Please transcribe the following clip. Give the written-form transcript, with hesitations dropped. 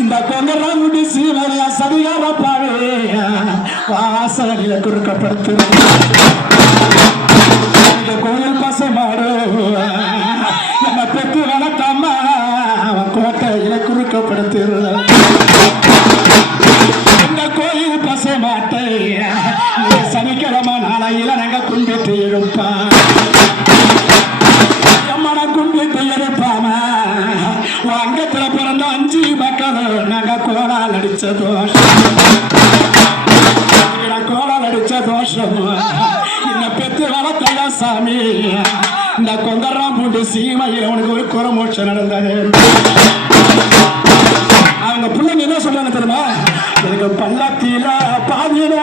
இந்த கொங்கெல்லாம் முடி சீவரையா சரியான பாவே வாசலில குறுக்கப்படுத்து இந்த கோயில் பசமாடு நம்ம பெற்று வளர்த்தாம அவன் கோட்டையில குறுக்கப்படுத்து இந்த கோயில் பசமாட்டை சனிக்கிழமை நாளையில நாங்க கும்பிட்டு எழுப்பான் கும்பிட்டு எழுப்பாம அங்கத்துல பிறந்த 5 மக்கள் நாங்க கோலால் அடிச்ச தோஷம் கோலால் அடிச்ச தோஷம் இந்த பெற்று வளர்த்தல சாமி இந்த கொங்கராம் பூண்டு சீமையில் அவனுக்கு ஒரு குரமோட்சம் நடந்தது அவங்க பிள்ளைங்க என்ன சொல்றாங்க தெரியுமா எனக்கு பள்ளத்தில பாதியில